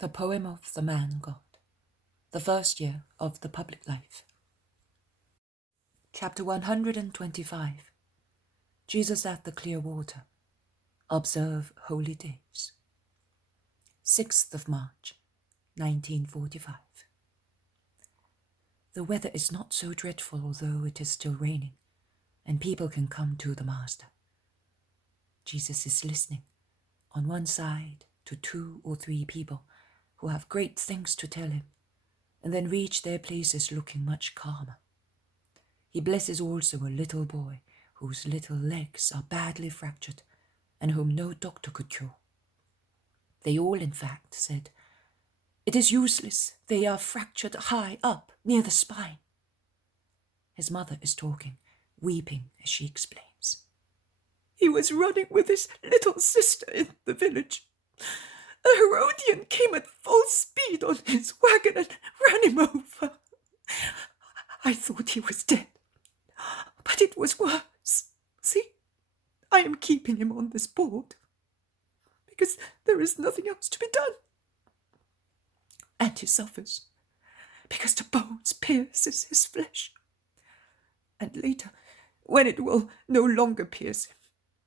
The poem of the man God, the first year of the public life. Chapter 125. Jesus at the clear water. Observe holy days. 6th of March, 1945. The weather is not so dreadful, although it is still raining, and people can come to the Master. Jesus is listening, on one side, to 2 or 3 people who have great things to tell him, and then reach their places looking much calmer. He blesses also a little boy whose little legs are badly fractured and whom no doctor could cure. They all, in fact, said, "It is useless, they are fractured high up near the spine." His mother is talking, weeping as she explains. "He was running with his little sister in the village. A Herodian came at full speed on his wagon and ran him over. I thought he was dead, but it was worse. See, I am keeping him on this board, because there is nothing else to be done. And he suffers, because the bones pierces his flesh. And later, when it will no longer pierce him,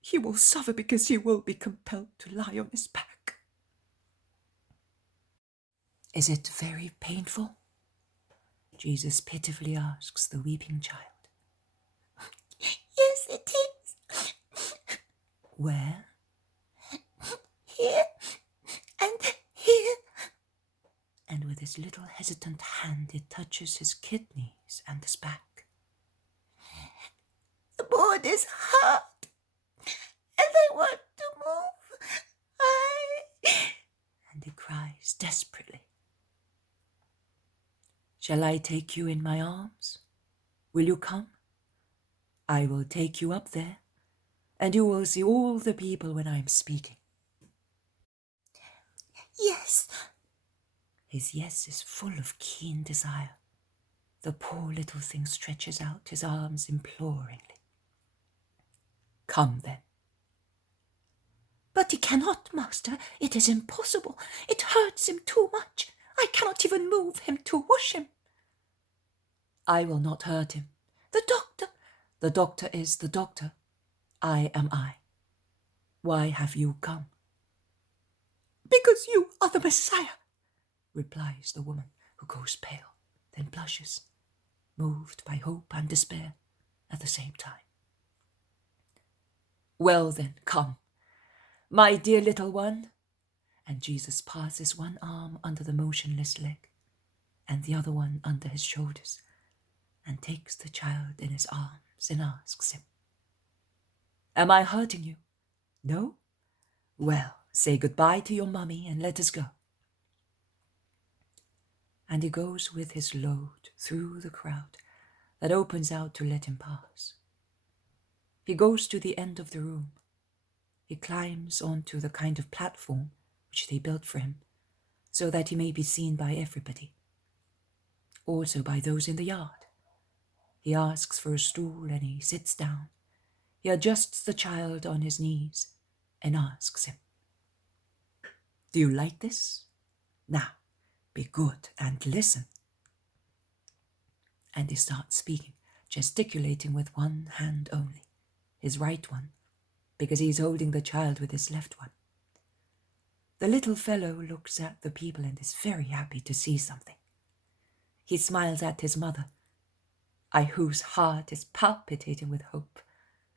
he will suffer because he will be compelled to lie on his back." "Is it very painful?" Jesus pitifully asks the weeping child. "Yes, it is." "Where?" "Here and here." And with his little hesitant hand it touches his kidneys and his back. "The board is hard, and I want to move. And he cries desperately. "Shall I take you in my arms? Will you come? I will take you up there, and you will see all the people when I am speaking." "Yes." His yes is full of keen desire. The poor little thing stretches out his arms imploringly. "Come then." "But he cannot, Master. It is impossible. It hurts him too much. I cannot even move him to wash him." "I will not hurt him. The doctor." The doctor is the doctor. I am I. Why have you come?" "Because you are the Messiah," replies the woman, who goes pale, then blushes, moved by hope and despair at the same time. "Well then, come, my dear little one." And Jesus passes one arm under the motionless leg and the other one under his shoulders, and takes the child in his arms and asks him, "Am I hurting you? No? Well, say goodbye to your mummy and let us go." And he goes with his load through the crowd that opens out to let him pass. He goes to the end of the room. He climbs onto the kind of platform which they built for him, so that he may be seen by everybody, also by those in the yard. He asks for a stool and he sits down. He adjusts the child on his knees and asks him, "Do you like this? Now, be good and listen." And he starts speaking, gesticulating with one hand only, his right one, because he is holding the child with his left one. The little fellow looks at the people and is very happy to see something. He smiles at his mother, whose heart is palpitating with hope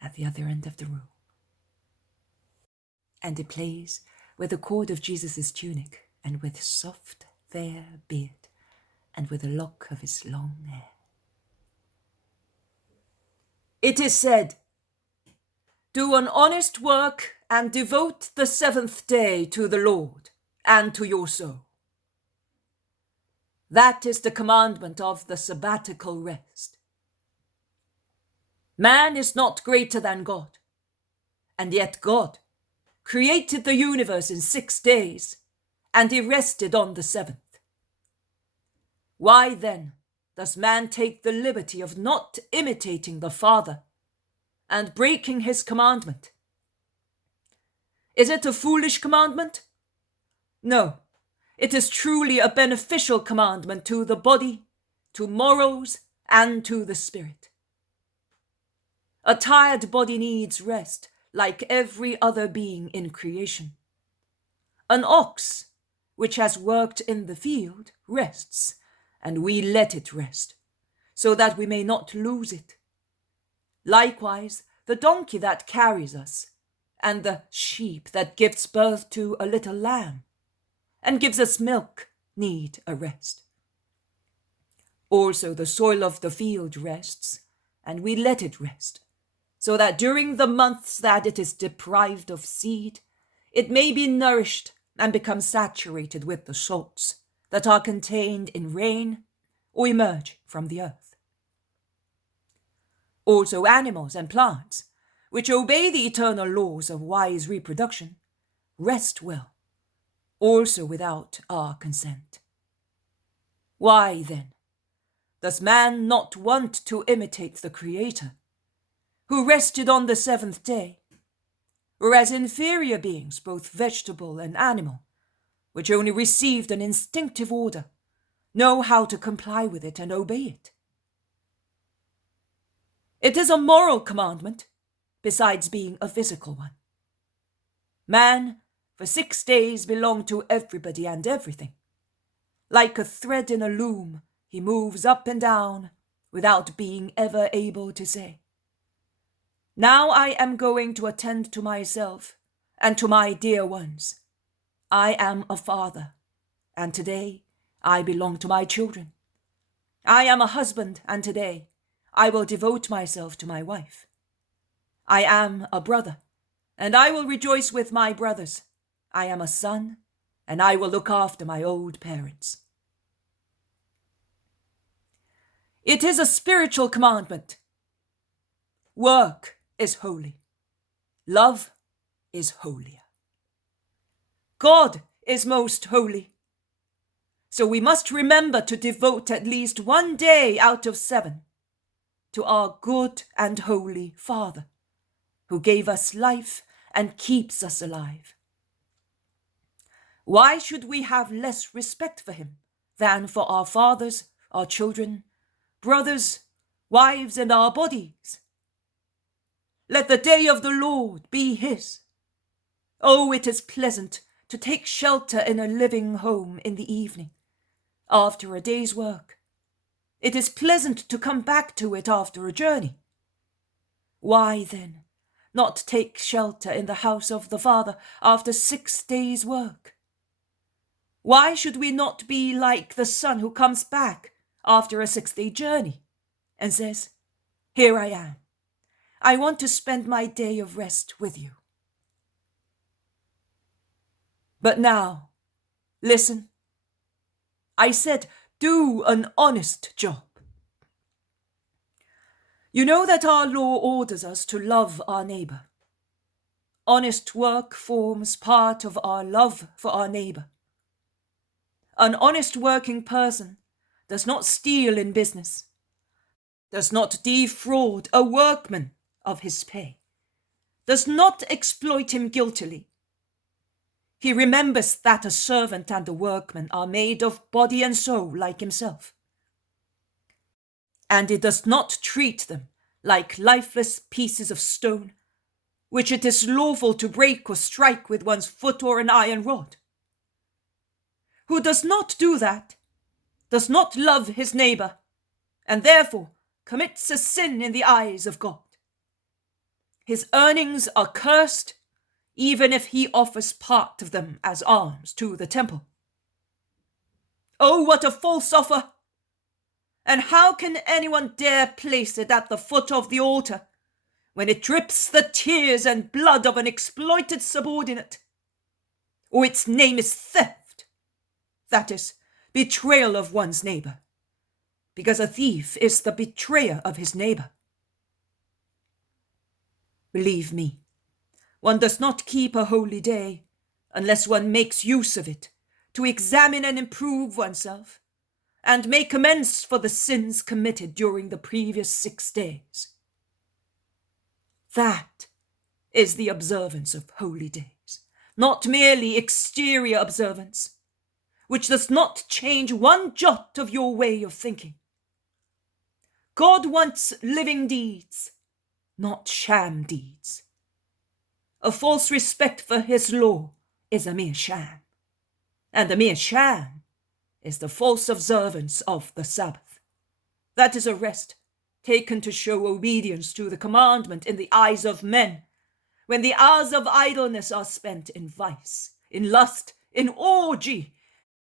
at the other end of the room. And he plays with the cord of Jesus' tunic and with his soft, fair beard and with a lock of his long hair. "It is said, 'Do an honest work and devote the 7th day to the Lord and to your soul.' That is the commandment of the sabbatical rest. Man is not greater than God, and yet God created the universe in 6 days, and he rested on the 7th. Why then does man take the liberty of not imitating the Father and breaking his commandment? Is it a foolish commandment? No, it is truly a beneficial commandment to the body, to morals, and to the spirit. A tired body needs rest like every other being in creation. An ox, which has worked in the field, rests, and we let it rest, so that we may not lose it. Likewise, the donkey that carries us, and the sheep that gives birth to a little lamb, and gives us milk, need a rest. Also the soil of the field rests, and we let it rest, so that during the months that it is deprived of seed, it may be nourished and become saturated with the salts that are contained in rain or emerge from the earth. Also animals and plants, which obey the eternal laws of wise reproduction, rest well, also without our consent. Why, then, does man not want to imitate the Creator, who rested on the seventh day, whereas inferior beings, both vegetable and animal, which only received an instinctive order, know how to comply with it and obey it? It is a moral commandment, besides being a physical one. Man, for 6 days, belonged to everybody and everything. Like a thread in a loom, he moves up and down without being ever able to say, "Now I am going to attend to myself and to my dear ones. I am a father, and today I belong to my children. I am a husband, and today I will devote myself to my wife. I am a brother, and I will rejoice with my brothers. I am a son, and I will look after my old parents." It is a spiritual commandment. Work is holy. Love is holier. God is most holy. So we must remember to devote at least 1 day out of 7 to our good and holy Father, who gave us life and keeps us alive. Why should we have less respect for him than for our fathers, our children, brothers, wives, and our bodies? Let the day of the Lord be his. Oh, it is pleasant to take shelter in a living home in the evening, after a day's work. It is pleasant to come back to it after a journey. Why, then, not take shelter in the house of the Father after 6 days' work? Why should we not be like the son who comes back after a 6-day journey and says, "Here I am. I want to spend my day of rest with you"? But now, listen. I said, do an honest job. You know that our law orders us to love our neighbor. Honest work forms part of our love for our neighbor. An honest working person does not steal in business, does not defraud a workman of his pay, does not exploit him guiltily. He remembers that a servant and a workman are made of body and soul like himself. And he does not treat them like lifeless pieces of stone, which it is lawful to break or strike with one's foot or an iron rod. Who does not do that, does not love his neighbor, and therefore commits a sin in the eyes of God. His earnings are cursed, even if he offers part of them as alms to the temple. Oh, what a false offer! And how can anyone dare place it at the foot of the altar when it drips the tears and blood of an exploited subordinate? Or its name is theft, that is, betrayal of one's neighbor, because a thief is the betrayer of his neighbor. Believe me, one does not keep a holy day unless one makes use of it to examine and improve oneself and make amends for the sins committed during the previous 6 days. That is the observance of holy days, not merely exterior observance, which does not change one jot of your way of thinking. God wants living deeds, not sham deeds. A false respect for his law is a mere sham, and a mere sham is the false observance of the Sabbath. That is a rest taken to show obedience to the commandment in the eyes of men, when the hours of idleness are spent in vice, in lust, in orgy,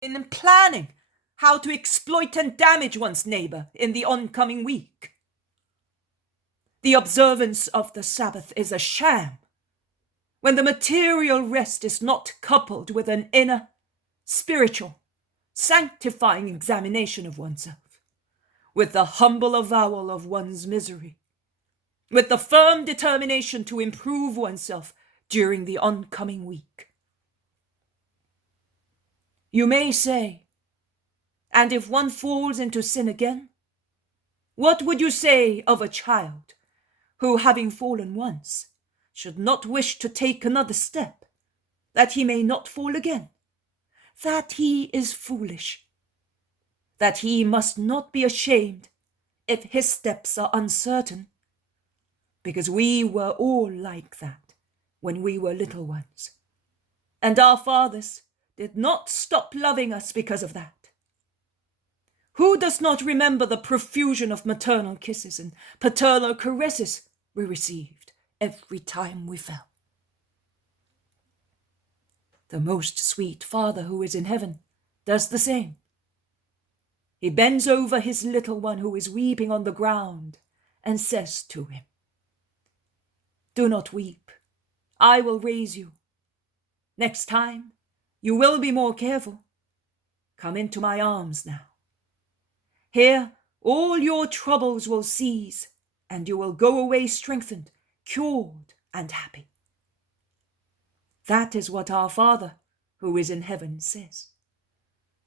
in planning how to exploit and damage one's neighbor in the oncoming week. The observance of the Sabbath is a sham when the material rest is not coupled with an inner, spiritual, sanctifying examination of oneself, with the humble avowal of one's misery, with the firm determination to improve oneself during the oncoming week. You may say, and if one falls into sin again, what would you say of a child who, having fallen once, should not wish to take another step, that he may not fall again? That he is foolish, that he must not be ashamed if his steps are uncertain, because we were all like that when we were little ones, and our fathers did not stop loving us because of that. Who does not remember the profusion of maternal kisses and paternal caresses we received every time we fell? The most sweet Father who is in heaven does the same. He bends over his little one who is weeping on the ground and says to him, "Do not weep. I will raise you. Next time, you will be more careful. Come into my arms now. Here, all your troubles will cease, and you will go away strengthened, cured, and happy." That is what our Father, who is in heaven, says.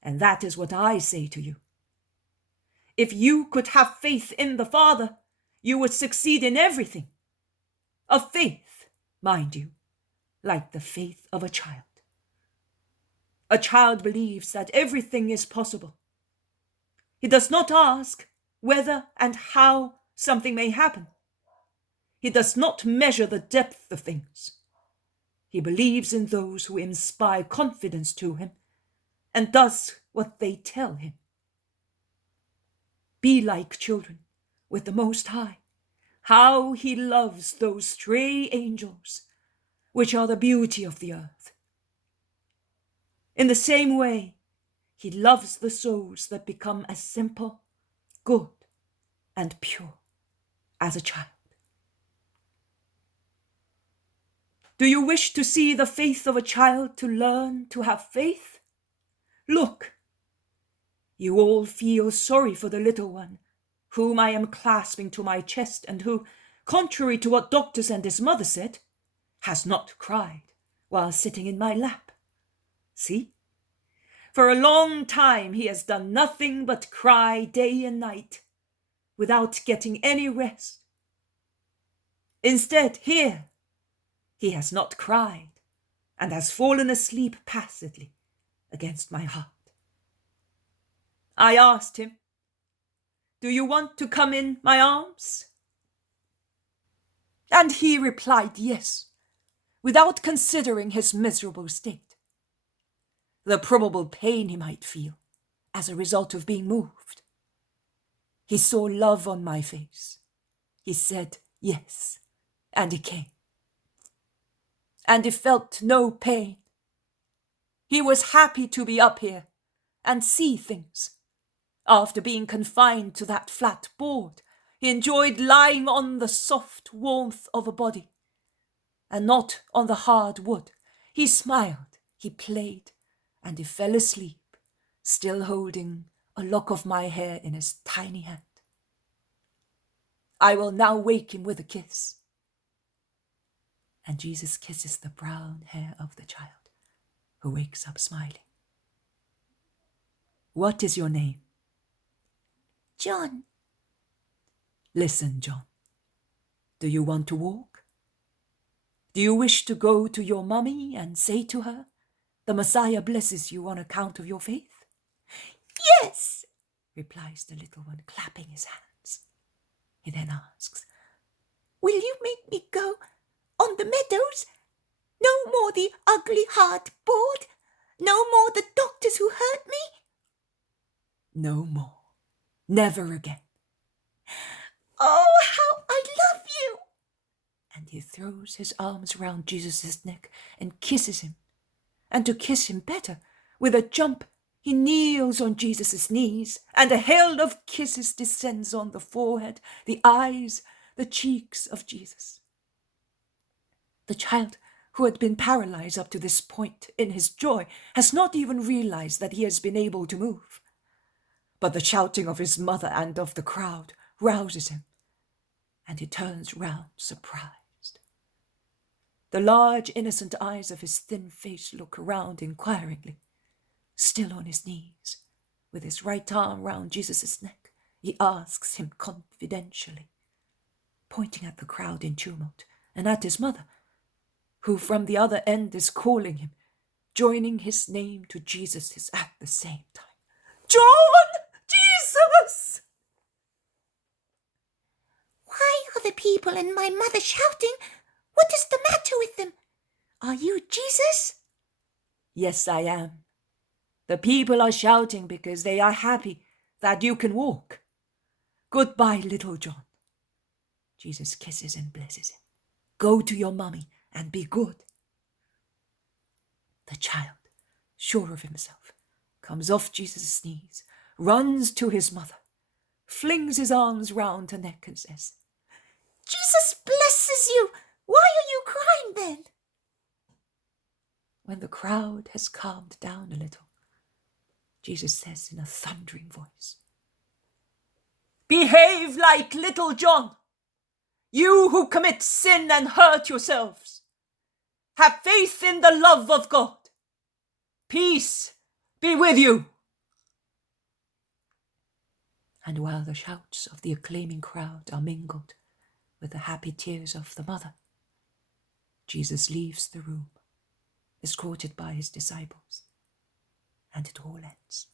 And that is what I say to you. If you could have faith in the Father, you would succeed in everything. A faith, mind you, like the faith of a child. A child believes that everything is possible. He does not ask whether and how something may happen. He does not measure the depth of things. He believes in those who inspire confidence to him and does what they tell him. Be like children with the Most High. How he loves those stray angels, which are the beauty of the earth. In the same way, he loves the souls that become as simple, good, and pure as a child. Do you wish to see the faith of a child to learn to have faith? Look, you all feel sorry for the little one, whom I am clasping to my chest and who, contrary to what doctors and his mother said, has not cried while sitting in my lap. See? For a long time he has done nothing but cry day and night, without getting any rest. Instead, here, he has not cried, and has fallen asleep passively against my heart. I asked him, "Do you want to come in my arms?" And he replied yes, without considering his miserable state, the probable pain he might feel as a result of being moved. He saw love on my face. He said yes, and he came. And he felt no pain. He was happy to be up here and see things. After being confined to that flat board, he enjoyed lying on the soft warmth of a body, and not on the hard wood. He smiled, he played, and he fell asleep, still holding a lock of my hair in his tiny hand. I will now wake him with a kiss. And Jesus kisses the brown hair of the child, who wakes up smiling. What is your name? John. Listen, John. Do you want to walk? Do you wish to go to your mummy and say to her The Messiah blesses you on account of your faith? Yes, replies the little one, clapping his hands. He then asks, will you make me go on the meadows? No more the ugly hard board? No more the doctors who hurt me? no more. Never again. Oh, how I love you! And he throws his arms round Jesus' neck and kisses him. And to kiss him better, with a jump, he kneels on Jesus' knees, and a hail of kisses descends on the forehead, the eyes, the cheeks of Jesus. The child, who had been paralyzed up to this point in his joy, has not even realized that he has been able to move. But the shouting of his mother and of the crowd rouses him, and he turns round surprised. The large, innocent eyes of his thin face look around inquiringly. Still on his knees, with his right arm round Jesus' neck, he asks him confidentially, pointing at the crowd in tumult, and at his mother, who from the other end is calling him, joining his name to Jesus' at the same time. John! Jesus! Why are the people and my mother shouting? What is the matter with them? Are you Jesus? Yes, I am. The people are shouting because they are happy that you can walk. Goodbye, little John. Jesus kisses and blesses him. Go to your mummy and be good. The child, sure of himself, comes off Jesus' knees, runs to his mother, flings his arms round her neck and says, Jesus blesses you! Why are you crying then? When the crowd has calmed down a little, Jesus says in a thundering voice, behave like little John, you who commit sin and hurt yourselves. Have faith in the love of God. Peace be with you. And while the shouts of the acclaiming crowd are mingled with the happy tears of the mother, Jesus leaves the room, escorted by his disciples, and it all ends.